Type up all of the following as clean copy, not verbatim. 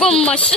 gemas.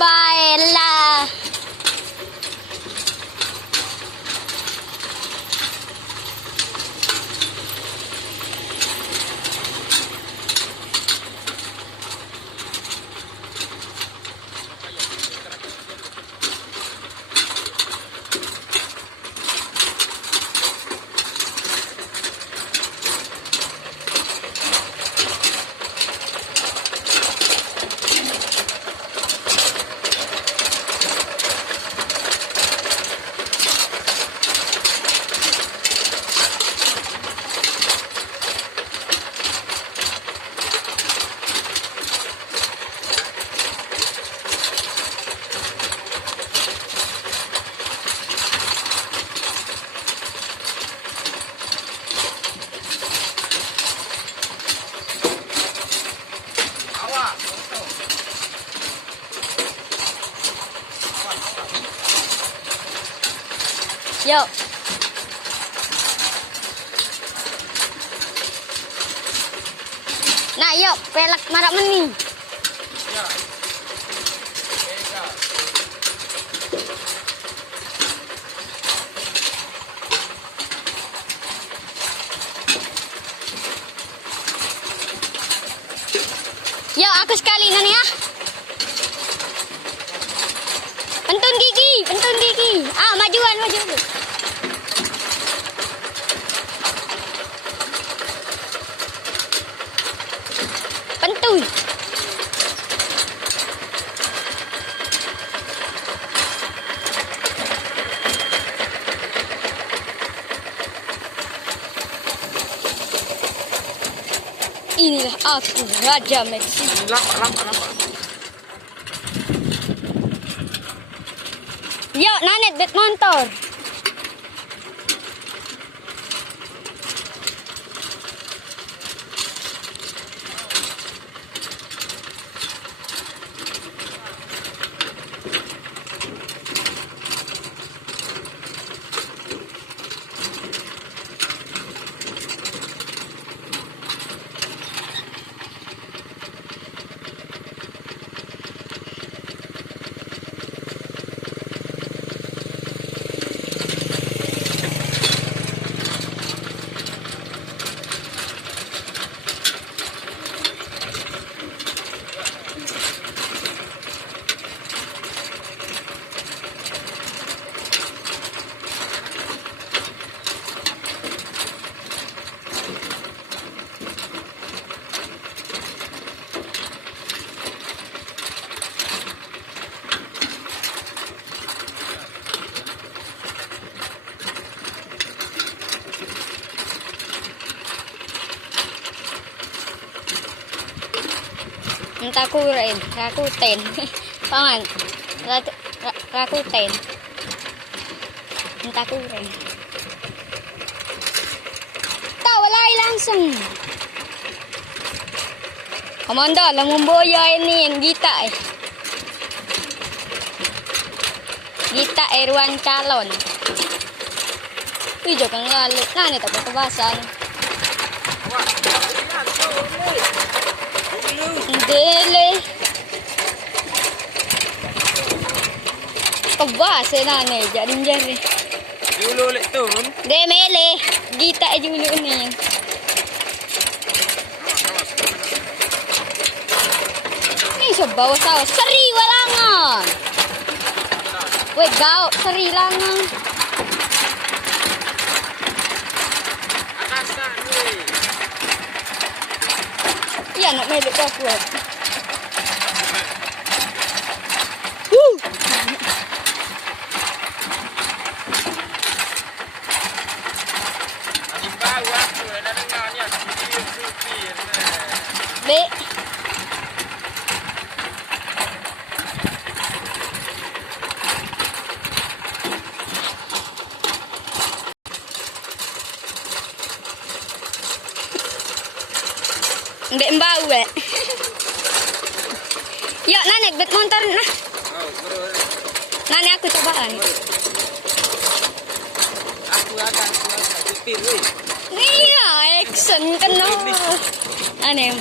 Baiklah. Yuk. Nah, yuk, pelak marak meni. Ya. Yuk, aku sekali nani ya. Pentun gigi, pentun gigi. Ah, majuan, majuan. Pentun. Inilah aku, Raja Meksiko. Lampak. Yuk, Nanet bet motor. Rakuten. Paman. Rakuten. Rakuten. Tawalay langsung. Komando, lumumboya ini yang Gita eh. Gita Ruang Calon. Ih, jangan lalu. Nah, ini tak kebasan. Dele. Kebas na ne jari. Dulu lek turun. De mele. Gita dulu ni. Ni sa bawah saw. Seri walangan. We gao seri langan. Atasan we. Ya nak mele ko ko. B. Mbak mbak we. Yuk nane bet motor nah. Oh, bro. Nane aku cobaan. Aku ada supir, weh. Iya, action kena. Aneh.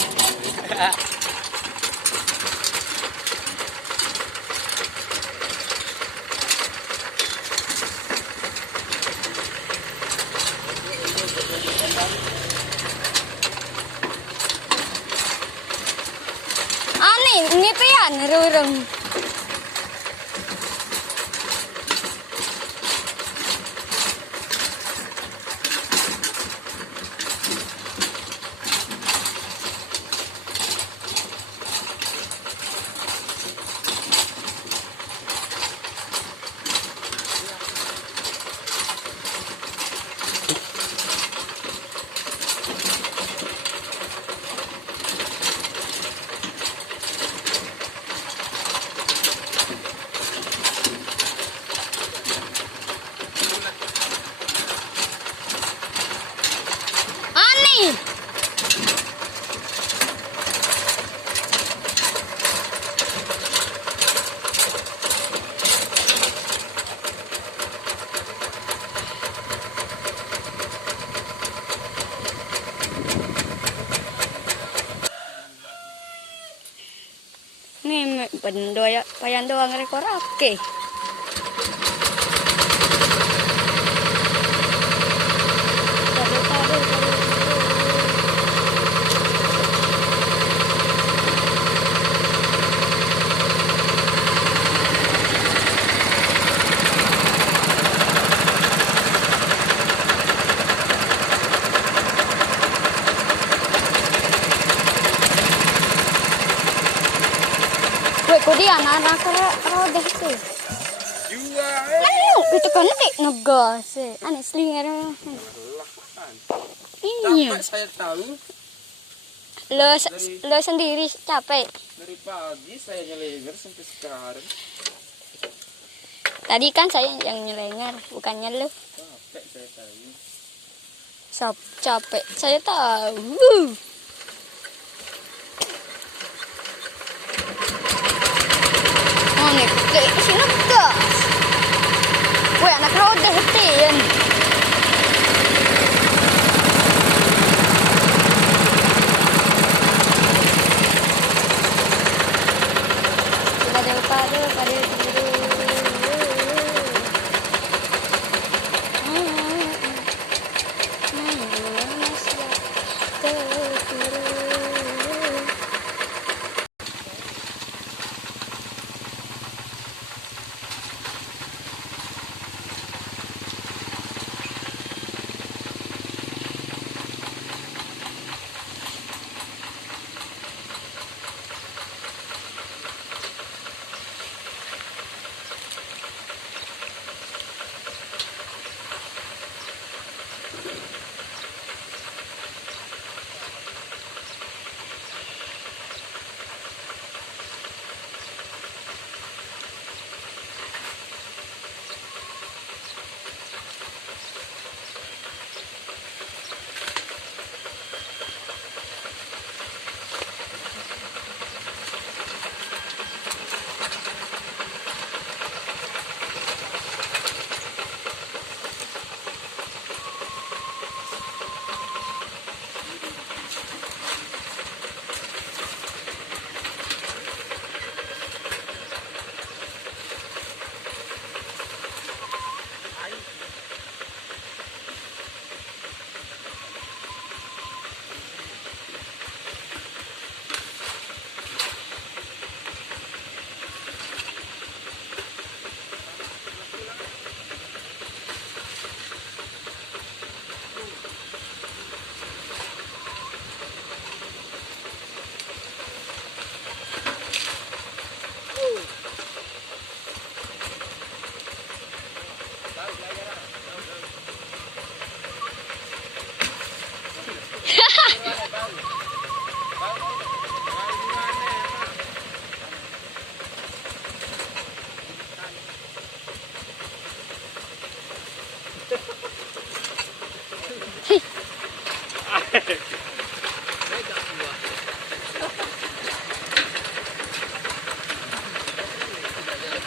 Aneh, ngipian rurung. Aneh. Nih bendo ya, payan doang rekor oke. Wait, kok dia anak-anak roda sih? Juga, Ayo, itu kan kayak ngegas sih. Aneh slinger. Iya. Dapat saya tahu Lo sendiri capek. dari pagi saya nyelenger sampai sekarang. Tadi kan saya yang nyelenger, bukannya lo. Capek saya tahu. Capek. Saya tahu. Aneh, kayak sini gas. Wih, anak roda hetin.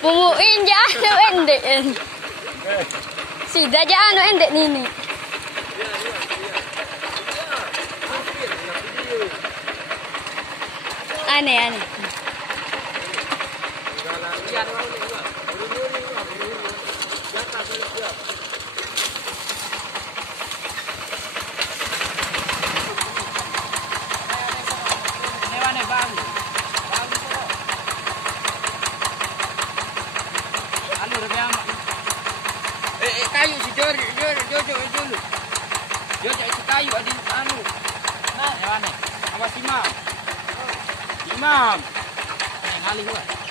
Pumuin dyan, hindi. Sida dyan, hindi nini. Ane, ane. Kayu si Jojo si kayu adin anu. Nah, mana? Apa si Imam? Imam. Ngalih gua.